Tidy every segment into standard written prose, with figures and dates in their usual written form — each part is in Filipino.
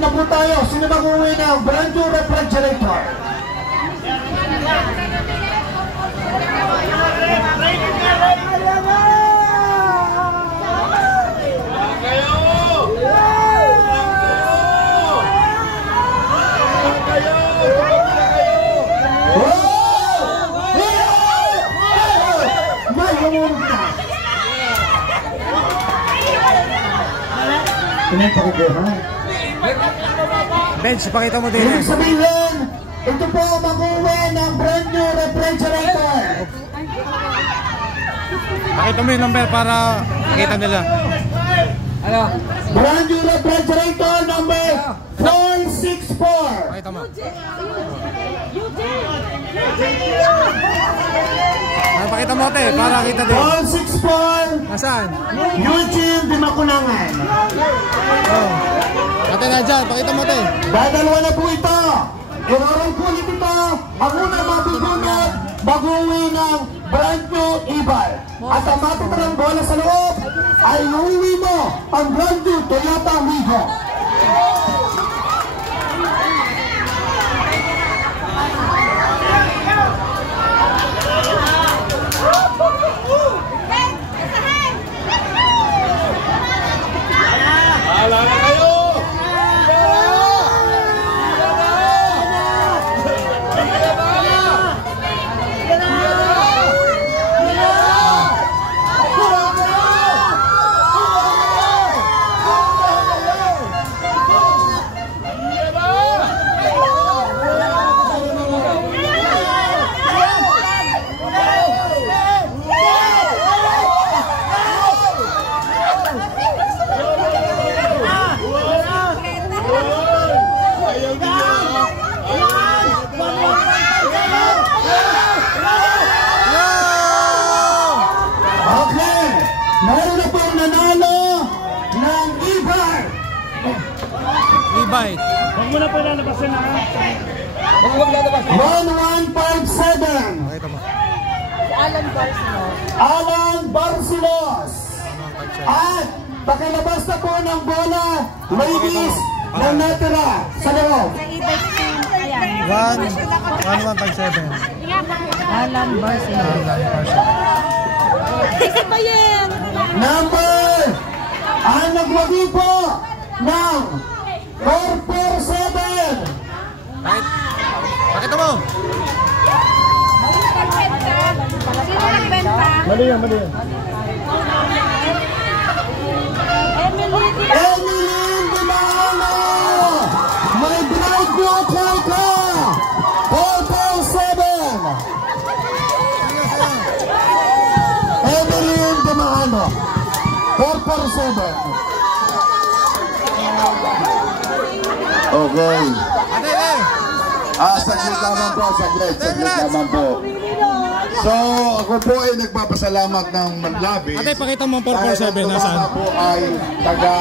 na po tayo. Sino mag-uwi ng brand new refrigerator? Bench, pakita mo din. Ibig sabihin, ito po mag-uwi ng brand new refrigerator. Pakita mo yung number para makita nila. Ano? Brand new refrigerator number 464. Pakita mo. Pakita mo ate, para kita din. 464. Nasaan? Eugene Dimakunangan. Oh. Ate na dyan, pakita mo ate. Dadalawa na po ito. Irorong po ulit ito. Ang unang mabibunod, mag-uwi ng brand new Ibal. At ang matitirang bola sa loob ay uuwi mo ang brand new Toyota Wigo. E-bike. Huwag mo na po lalabasin ha. Huwag mo lalabasin. 1157. Pakita mo. Alan Barcelos. Alan Barcelos. At pakilabas na po ng bola, ladies, na natira sa loob. Sa e-bike team, ayan. 1157. Alan Barcelos. Isa pa yan. Number, ang nagwagi po ng 447. Pakita mo. Sino nagbenta? Mali yan, mali yan. Emeline Dimano. May bride new car ka. 447. Emeline Dimano. 447. Okay. Ate, Saglit naman po, saglit naman po. So, ako po ay nagpapasalamat ng labis. ate, pakita mo 447 nasaan? Ako po ay taga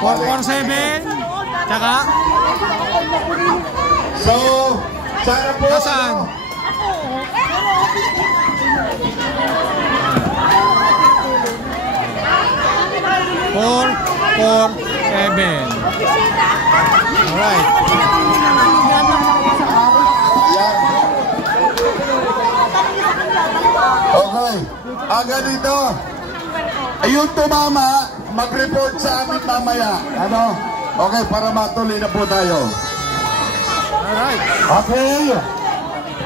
447. Tsaka? So, sana po. Nasaan? Four, 4, 7. Alright. Okay. Ganito. Ayun tumama, mag-report sa amin mamaya. Ano? Okay, para matuloy na po tayo. Alright. Okay.